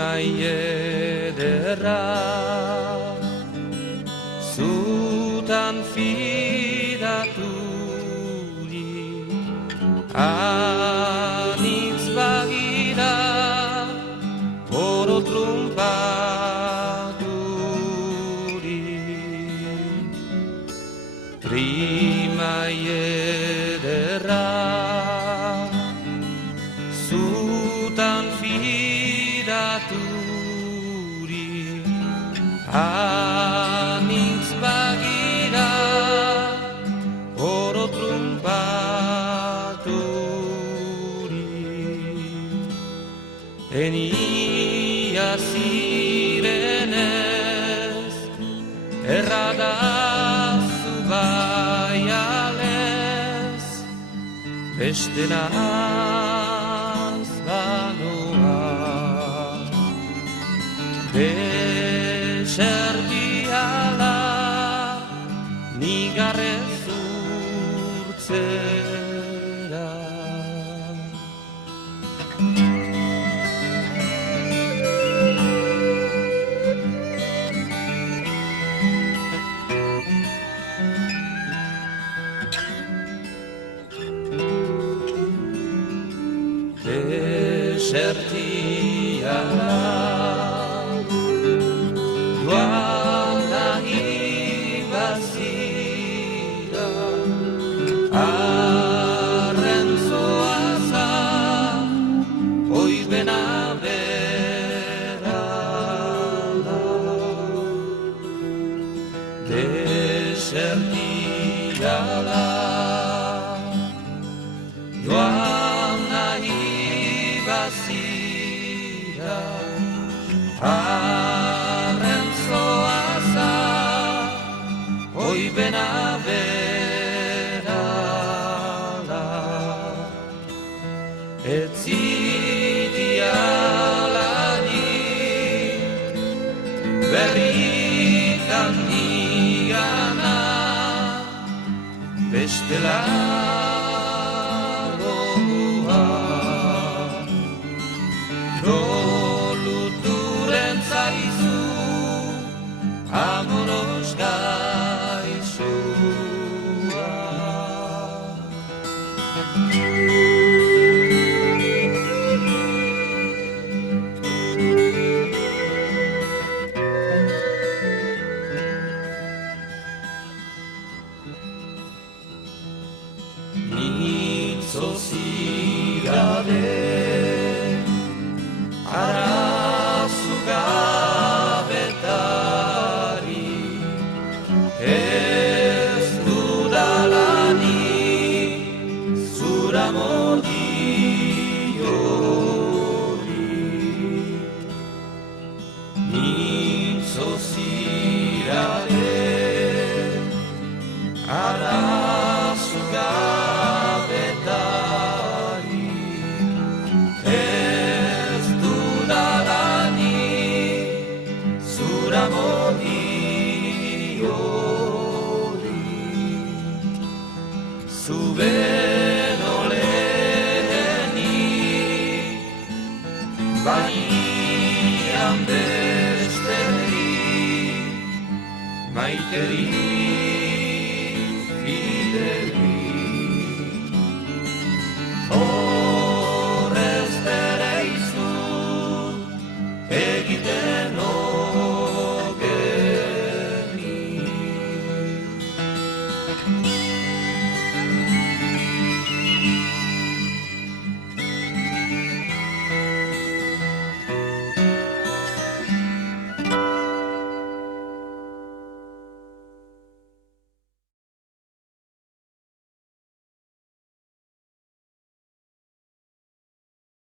Primai ederra zutan fidaturi anitz bagira oro trumpaturi Primai ederra zutan fidaturi anitz bagira oro trumpaturi enia zirenez erradazu baialez beste naz banoa desertiala nigarrez urtzera desertiala joan nahi bazira arren zoaza oibena berala desertiala joan nahi bazira arren zoaza oibena berala ez zidialani berritan nigana bestela amoros gaizua nintzo zirade arazu gabetari ez dudalani zura modiori nintzo zirade arazu gabetari ez dudalani zura modiori zubeno leheni baian besteri maiteri